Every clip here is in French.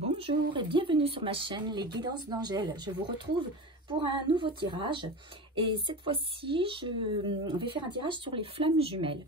Bonjour et bienvenue sur ma chaîne Les Guidances d'Angèle. Je vous retrouve pour un nouveau tirage et cette fois-ci je vais faire un tirage sur les flammes jumelles.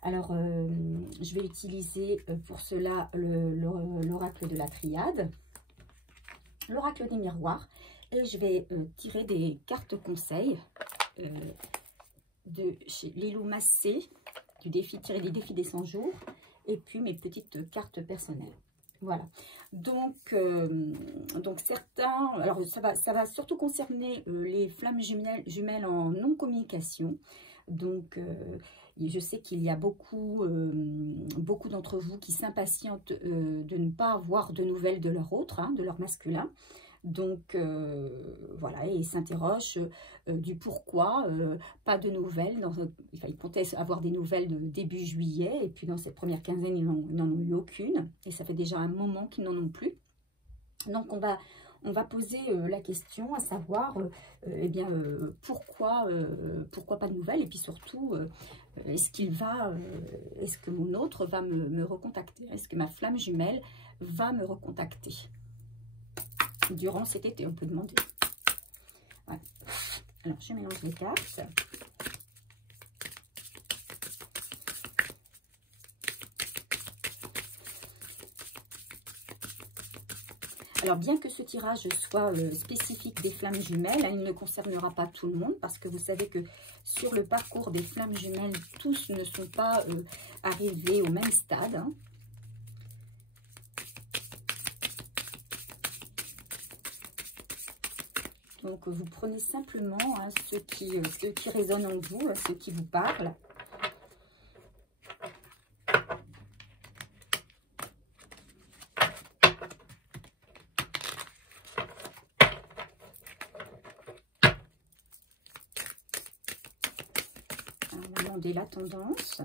Alors je vais utiliser pour cela l'oracle de la triade, l'oracle des miroirs, et je vais tirer des cartes conseils de chez Lilou Massé, du défi, tirer des défis des 100 jours, et puis mes petites cartes personnelles. Voilà, donc certains, alors ça va surtout concerner les flammes jumelles en non-communication. Donc je sais qu'il y a beaucoup d'entre vous qui s'impatientent de ne pas avoir de nouvelles de leur autre, de leur masculin. Donc voilà, et ils s'interrogent du pourquoi, pas de nouvelles. Ils comptaient avoir des nouvelles de début juillet, et puis dans cette première quinzaine, ils n'en ont eu aucune. Et ça fait déjà un moment qu'ils n'en ont plus. Donc on va poser la question, à savoir, pourquoi pas de nouvelles, et puis surtout, est-ce que mon autre va me recontacter? Est-ce que ma flamme jumelle va me recontacter durant cet été, on peut demander. Ouais. Alors, je mélange les cartes. Alors, bien que ce tirage soit spécifique des flammes jumelles, il ne concernera pas tout le monde, parce que vous savez que sur le parcours des flammes jumelles, tous ne sont pas arrivés au même stade. Donc, vous prenez simplement ce qui résonne en vous, ce qui vous parle. On va demander la tendance.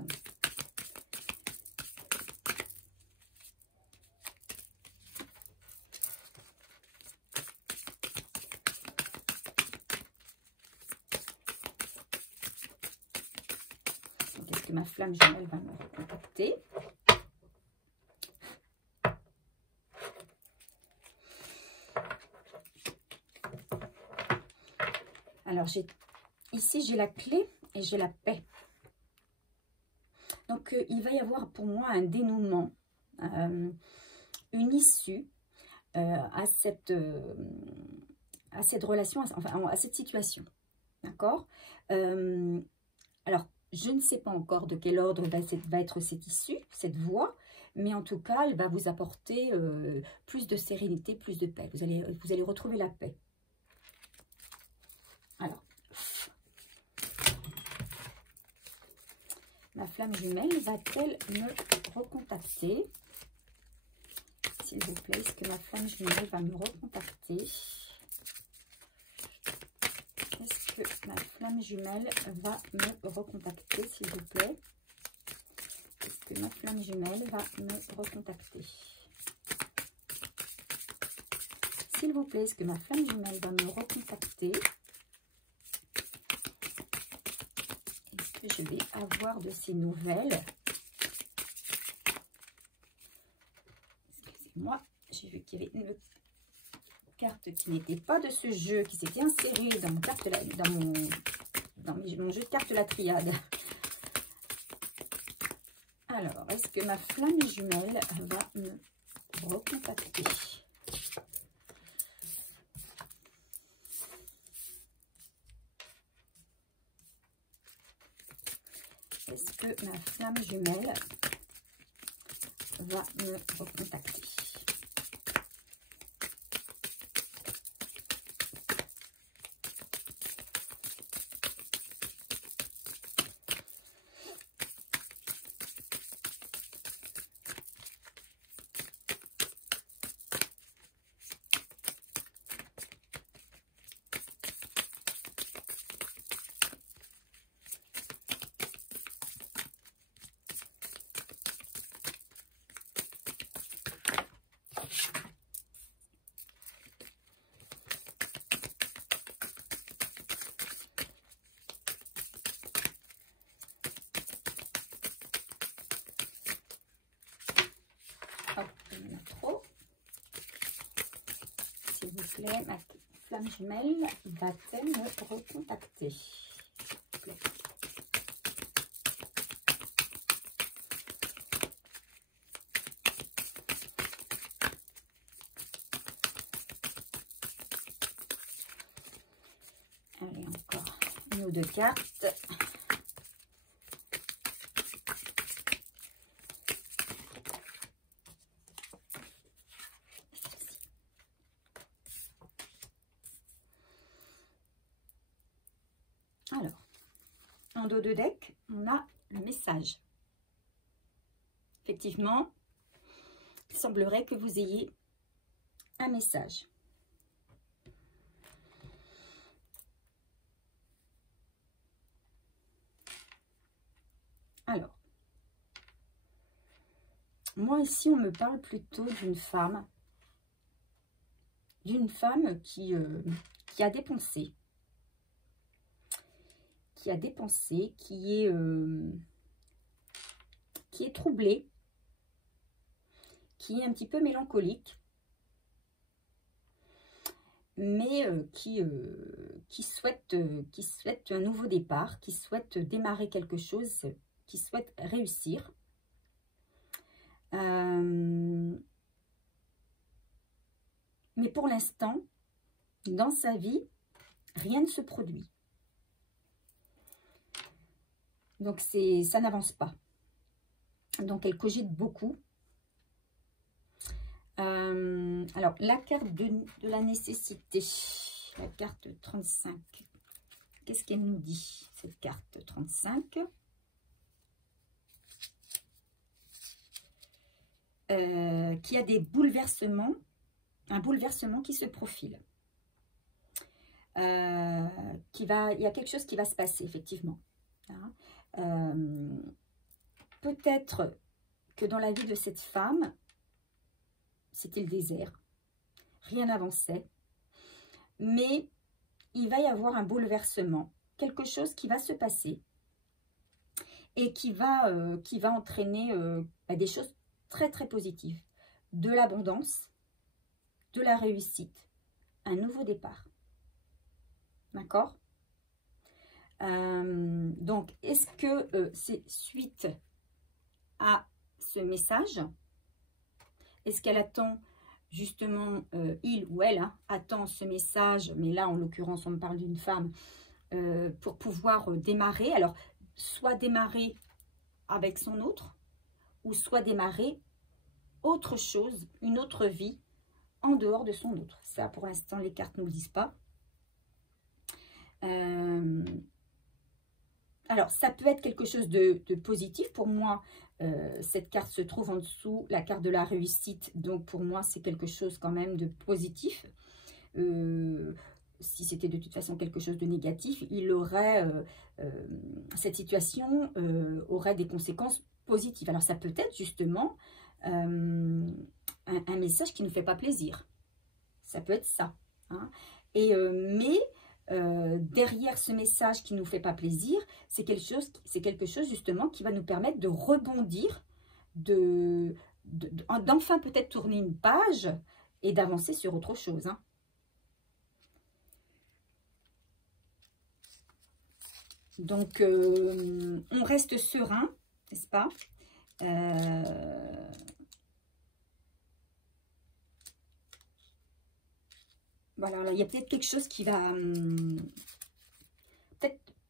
Est-ce que ma flamme jumelle va me recontacter? Alors, ici, j'ai la clé et j'ai la paix. Donc, il va y avoir pour moi un dénouement, une issue à cette relation, enfin, à cette situation. D'accord? Alors, je ne sais pas encore de quel ordre va être cette issue, cette voie, mais en tout cas, elle va vous apporter plus de sérénité, plus de paix. Vous allez retrouver la paix. Alors, ma flamme jumelle va-t-elle me recontacter? S'il vous plaît, est-ce que ma flamme jumelle va me recontacter? Est-ce que ma flamme jumelle va me recontacter, s'il vous plaît? Est-ce que ma flamme jumelle va me recontacter? S'il vous plaît, est-ce que ma flamme jumelle va me recontacter? Est-ce que je vais avoir de ces nouvelles? Excusez-moi, j'ai vu qu'il y avait une carte qui n'était pas de ce jeu, qui s'était insérée dans mon jeu de cartes de la triade. Alors, est-ce que ma flamme jumelle va me recontacter? Est-ce que ma flamme jumelle va me recontacter? plaît, ma flamme jumelle va-t-elle me recontacter? Allez, encore une ou deux cartes. Alors, en dos de deck, on a le message. Effectivement, il semblerait que vous ayez un message. Alors, moi ici, on me parle plutôt d'une femme qui a dépensé. Qui est troublée, qui est un petit peu mélancolique, mais qui souhaite un nouveau départ, qui souhaite démarrer quelque chose, qui souhaite réussir. Mais pour l'instant, dans sa vie, rien ne se produit. Donc, ça n'avance pas. Donc, elle cogite beaucoup. Alors, la carte de la nécessité, la carte 35. Qu'est-ce qu'elle nous dit, cette carte 35? Qui a des bouleversements, un bouleversement qui se profile. Il y a quelque chose qui va se passer, effectivement. Peut-être que dans la vie de cette femme, c'était le désert. Rien n'avançait. Mais il va y avoir un bouleversement. Quelque chose qui va se passer. Et qui va entraîner des choses très très positives. De l'abondance, de la réussite, un nouveau départ. D'accord ? Donc, est-ce que c'est suite à ce message? Est-ce qu'elle attend justement, il ou elle attend ce message, mais là en l'occurrence on me parle d'une femme, pour pouvoir démarrer, alors soit démarrer avec son autre, ou soit démarrer autre chose, une autre vie en dehors de son autre. Ça pour l'instant les cartes ne nous le disent pas. Alors, ça peut être quelque chose de positif. Pour moi, cette carte se trouve en dessous, la carte de la réussite. Donc, pour moi, c'est quelque chose quand même de positif. Si c'était de toute façon quelque chose de négatif, cette situation aurait des conséquences positives. Alors, ça peut être justement un message qui ne fait pas plaisir. Ça peut être ça. Hein. Mais... derrière ce message qui ne nous fait pas plaisir, c'est quelque chose justement qui va nous permettre de rebondir, d'enfin peut-être tourner une page et d'avancer sur autre chose. Hein. Donc, on reste serein, n'est-ce pas? Voilà, là, il y a peut-être quelque chose qui va...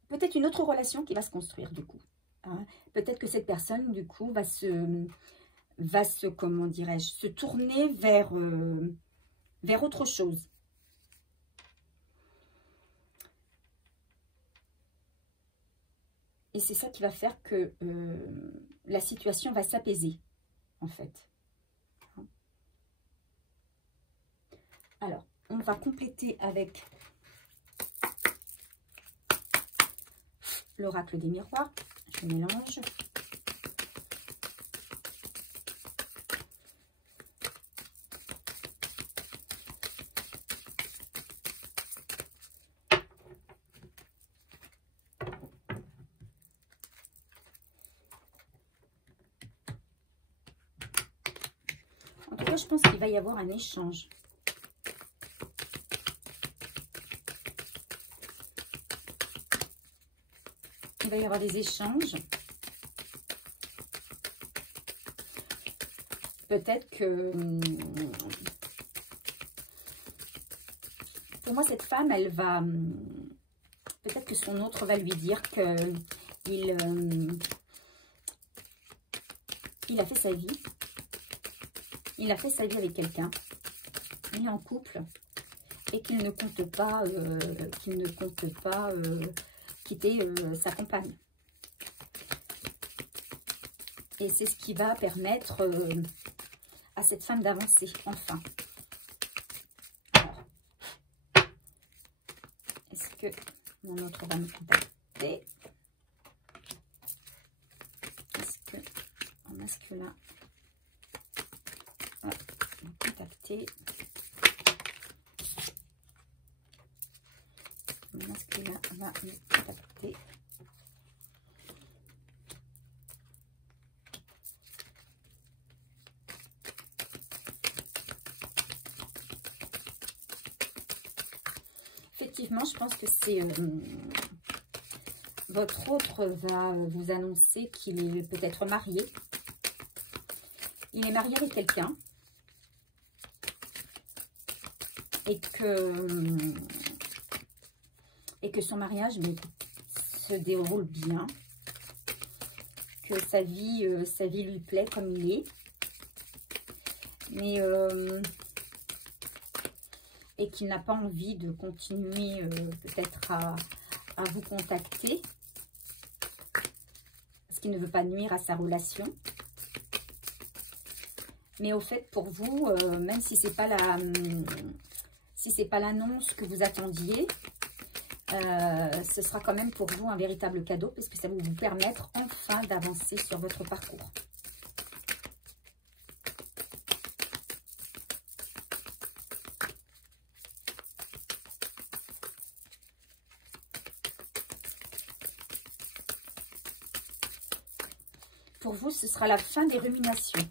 peut-être une autre relation qui va se construire, du coup. Hein. Peut-être que cette personne, du coup, va se comment dirais-je, se tourner vers autre chose. Et c'est ça qui va faire que la situation va s'apaiser, en fait. Alors, on va compléter avec l'oracle des miroirs. Je mélange. En tout cas, je pense qu'il va y avoir un échange. Il va y avoir des échanges. Peut-être que... Pour moi, cette femme, elle va... Peut-être que son autre va lui dire que il a fait sa vie. Il a fait sa vie avec quelqu'un. Il est en couple. Et qu'il ne compte pas, quitter sa compagne. Et c'est ce qui va permettre à cette femme d'avancer, enfin. Alors, est-ce que mon autre va me contacter? Est-ce que en masculin va me contacter? Mon masculin va me contacter. Effectivement, je pense que c'est votre autre va vous annoncer qu'il est peut-être marié. Il est marié avec quelqu'un et que son mariage se déroule bien, que sa vie lui plaît comme il est, mais et qu'il n'a pas envie de continuer peut-être à vous contacter, parce qu'il ne veut pas nuire à sa relation. Mais au fait, pour vous, même si c'est pas l'annonce que vous attendiez, ce sera quand même pour vous un véritable cadeau, parce que ça va vous permettre enfin d'avancer sur votre parcours. Pour vous, ce sera la fin des ruminations.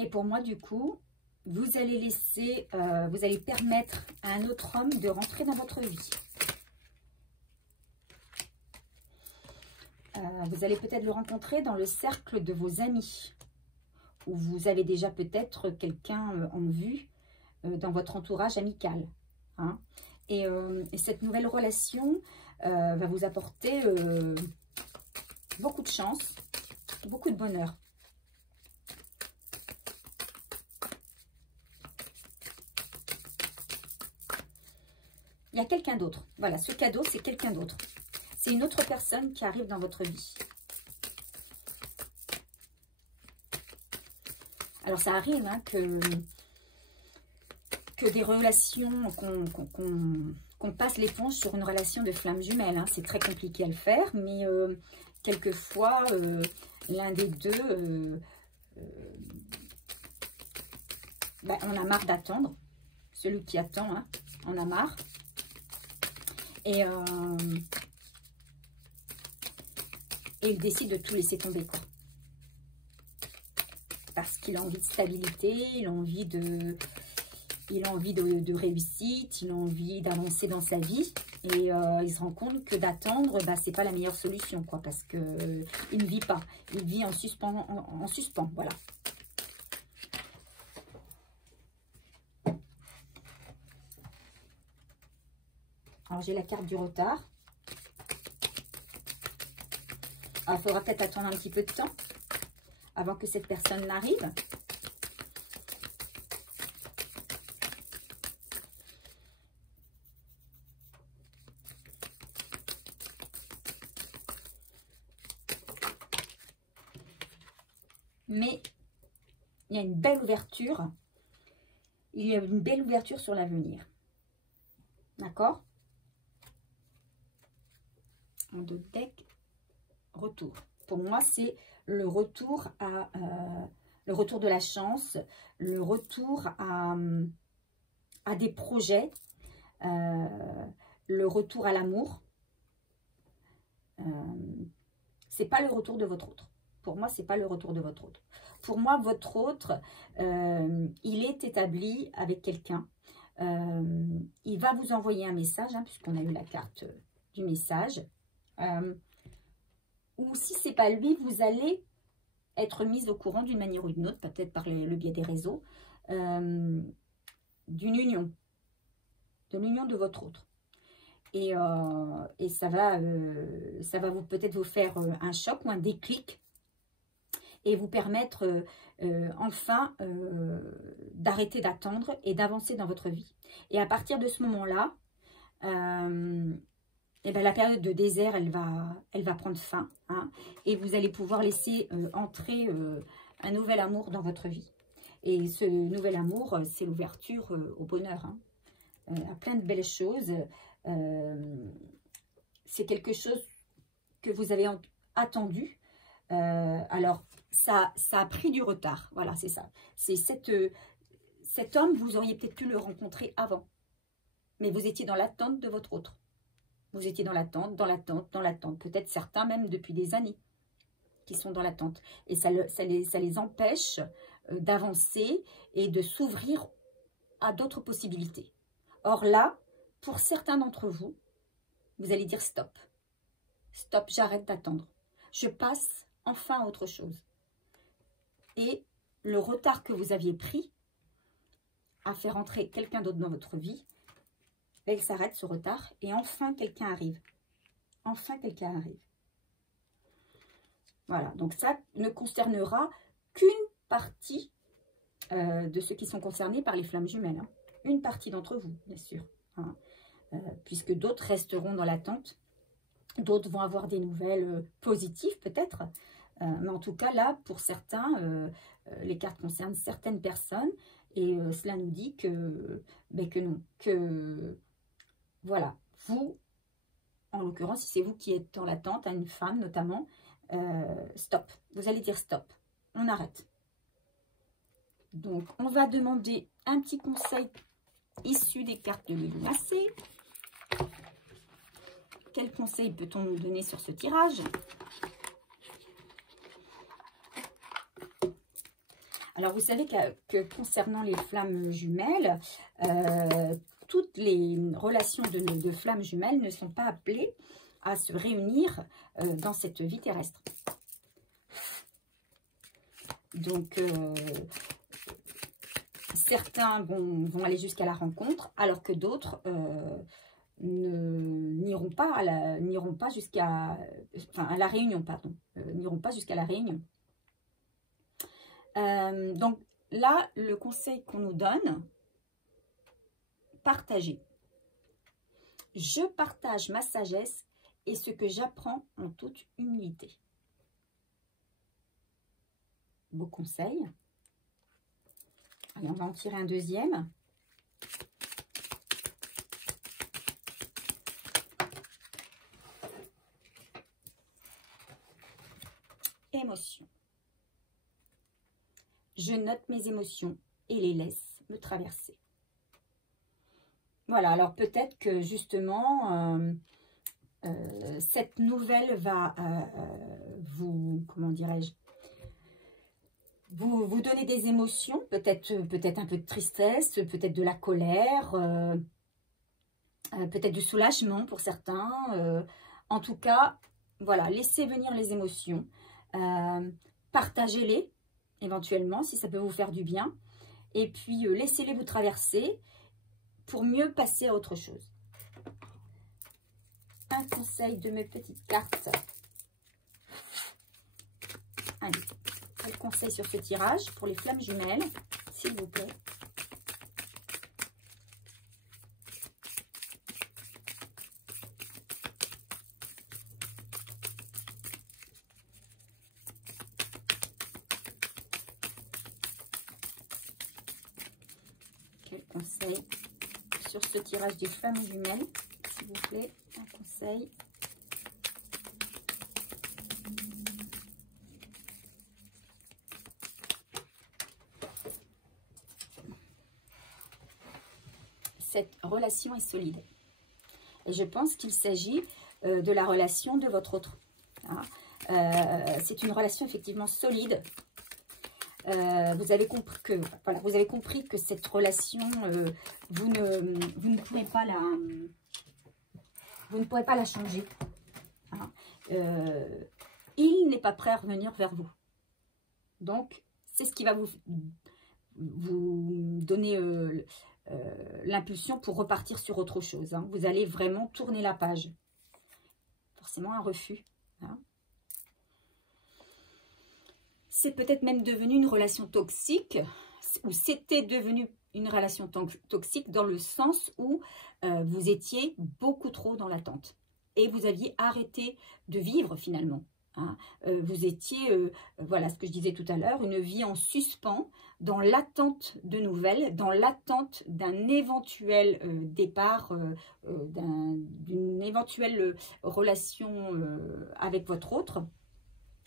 Et pour moi, du coup, vous allez laisser, vous allez permettre à un autre homme de rentrer dans votre vie. Vous allez peut-être le rencontrer dans le cercle de vos amis, où vous avez déjà peut-être quelqu'un en vue dans votre entourage amical. Hein. Et cette nouvelle relation va vous apporter beaucoup de chance, beaucoup de bonheur. Il y a quelqu'un d'autre. Voilà, ce cadeau, c'est quelqu'un d'autre. C'est une autre personne qui arrive dans votre vie. Alors, ça arrive hein, que des relations, qu'on passe l'éponge sur une relation de flamme jumelle. Hein. C'est très compliqué à le faire, mais quelquefois, l'un des deux, on a marre d'attendre. Celui qui attend, hein, en a marre. Et il décide de tout laisser tomber, quoi. Parce qu'il a envie de stabilité, il a envie de réussite, il a envie d'avancer dans sa vie. Et il se rend compte que d'attendre, c'est pas la meilleure solution, quoi. Parce que il ne vit pas. Il vit en suspens, voilà. Alors, j'ai la carte du retard. Alors, il faudra peut-être attendre un petit peu de temps avant que cette personne n'arrive. Mais il y a une belle ouverture. Il y a une belle ouverture sur l'avenir. D'accord? Un de deck, retour. Pour moi, c'est le retour de la chance, le retour à des projets, le retour à l'amour. C'est pas le retour de votre autre. Pour moi, c'est pas le retour de votre autre. Pour moi, votre autre, il est établi avec quelqu'un. Il va vous envoyer un message, hein, puisqu'on a eu la carte du message. Ou si c'est pas lui, vous allez être mise au courant d'une manière ou d'une autre, peut-être par le biais des réseaux, d'une union, de l'union de votre autre. Et ça va vous peut-être vous faire un choc ou un déclic et vous permettre enfin d'arrêter d'attendre et d'avancer dans votre vie. Et à partir de ce moment-là, et ben la période de désert, elle va prendre fin, hein, et vous allez pouvoir laisser entrer un nouvel amour dans votre vie. Et ce nouvel amour, c'est l'ouverture au bonheur, hein, à plein de belles choses. C'est quelque chose que vous avez attendu. Alors, ça a pris du retard. Voilà, c'est ça. C'est cet homme, vous auriez peut-être pu le rencontrer avant. Mais vous étiez dans l'attente de votre autre. Vous étiez dans l'attente, dans l'attente, dans l'attente. Peut-être certains même depuis des années qui sont dans l'attente. Et ça les empêche d'avancer et de s'ouvrir à d'autres possibilités. Or là, pour certains d'entre vous, vous allez dire stop. Stop, j'arrête d'attendre. Je passe enfin à autre chose. Et le retard que vous aviez pris à faire entrer quelqu'un d'autre dans votre vie, il s'arrête ce retard et enfin quelqu'un arrive. Enfin quelqu'un arrive. Voilà, donc ça ne concernera qu'une partie de ceux qui sont concernés par les flammes jumelles. Hein. Une partie d'entre vous, bien sûr. Hein. Puisque d'autres resteront dans l'attente. D'autres vont avoir des nouvelles positives peut-être. Mais en tout cas, là, pour certains, les cartes concernent certaines personnes. Et cela nous dit que non. Que, voilà, vous, en l'occurrence, si c'est vous qui êtes dans l'attente, à une femme notamment, stop. Vous allez dire stop. On arrête. Donc, on va demander un petit conseil issu des cartes de l'Illuminacé. Quel conseil peut-on nous donner sur ce tirage? Alors, vous savez que concernant les flammes jumelles, toutes les relations de flammes jumelles ne sont pas appelées à se réunir dans cette vie terrestre. Donc, certains vont aller jusqu'à la rencontre, alors que d'autres n'iront pas jusqu'à la réunion, pardon, n'iront pas jusqu'à la réunion. Donc là, le conseil qu'on nous donne, partagez. Je partage ma sagesse et ce que j'apprends en toute humilité. Beau conseil. Allez, on va en tirer un deuxième. Émotions. Je note mes émotions et les laisse me traverser. Voilà, alors peut-être que justement, cette nouvelle va vous, comment dirais-je, vous donner des émotions, peut-être un peu de tristesse, peut-être de la colère, peut-être du soulagement pour certains. En tout cas, voilà, laissez venir les émotions, partagez-les éventuellement si ça peut vous faire du bien, et puis laissez-les vous traverser pour mieux passer à autre chose. Un conseil de mes petites cartes. Allez, quel conseil sur ce tirage pour les flammes jumelles, s'il vous plaît? Quel conseil sur ce tirage des flammes jumelles, s'il vous plaît? Un conseil. Cette relation est solide. Et je pense qu'il s'agit de la relation de votre autre. Hein. C'est une relation effectivement solide. Vous avez compris que, voilà, vous avez compris que cette relation, vous ne pourrez pas la changer. Hein. Il n'est pas prêt à revenir vers vous. Donc, c'est ce qui va vous donner l'impulsion pour repartir sur autre chose. Hein. Vous allez vraiment tourner la page. Forcément, un refus. Hein. C'est peut-être même devenu une relation toxique, ou c'était devenu une relation toxique dans le sens où vous étiez beaucoup trop dans l'attente. Et vous aviez arrêté de vivre finalement. Hein. Vous étiez, voilà ce que je disais tout à l'heure, une vie en suspens, dans l'attente de nouvelles, dans l'attente d'un éventuel départ, d'une éventuelle relation avec votre autre.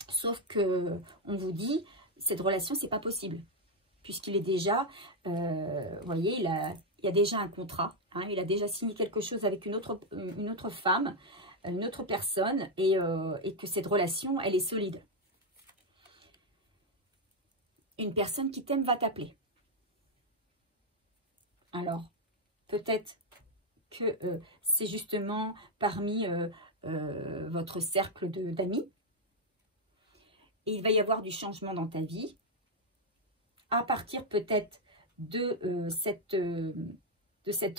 Sauf que on vous dit, cette relation, c'est pas possible. Puisqu'il est déjà, vous voyez, il y a déjà un contrat. Hein, il a déjà signé quelque chose avec une autre femme, une autre personne, et que cette relation, elle est solide. Une personne qui t'aime va t'appeler. Alors, peut-être que c'est justement parmi votre cercle d'amis. Et il va y avoir du changement dans ta vie, à partir peut-être de cette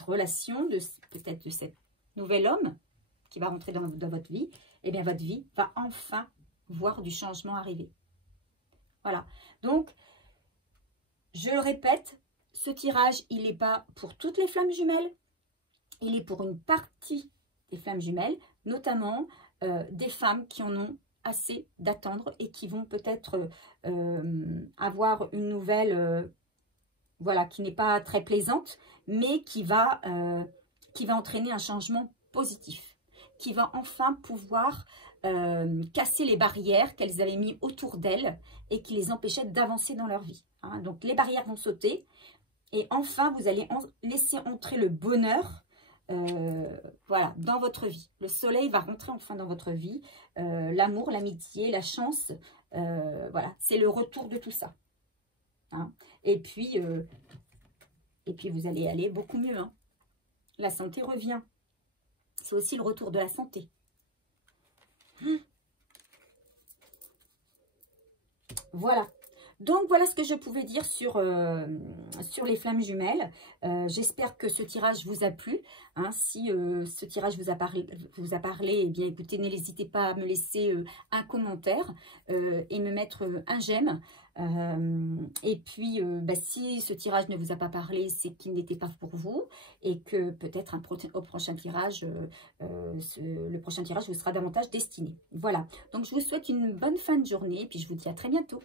relation, peut-être de cet nouvel homme qui va rentrer dans votre vie. Et bien votre vie va enfin voir du changement arriver. Voilà. Donc, je le répète, ce tirage, il n'est pas pour toutes les flammes jumelles. Il est pour une partie des flammes jumelles, notamment des femmes qui en ont assez d'attendre et qui vont peut-être avoir une nouvelle voilà, qui n'est pas très plaisante, mais qui va entraîner un changement positif, qui va enfin pouvoir casser les barrières qu'elles avaient mis autour d'elles et qui les empêchaient d'avancer dans leur vie. Hein. Donc les barrières vont sauter et enfin vous allez laisser entrer le bonheur voilà, dans votre vie. Le soleil va rentrer enfin dans votre vie. L'amour, l'amitié, la chance, voilà, c'est le retour de tout ça. Hein. Et puis vous allez aller beaucoup mieux. Hein. La santé revient. C'est aussi le retour de la santé. Voilà. Donc, voilà ce que je pouvais dire sur les flammes jumelles. J'espère que ce tirage vous a plu. Hein. Si ce tirage vous a parlé, eh bien, écoutez, n'hésitez pas à me laisser un commentaire et me mettre un j'aime. Et puis, si ce tirage ne vous a pas parlé, c'est qu'il n'était pas pour vous et que peut-être au prochain tirage, le prochain tirage vous sera davantage destiné. Voilà. Donc, je vous souhaite une bonne fin de journée et puis je vous dis à très bientôt.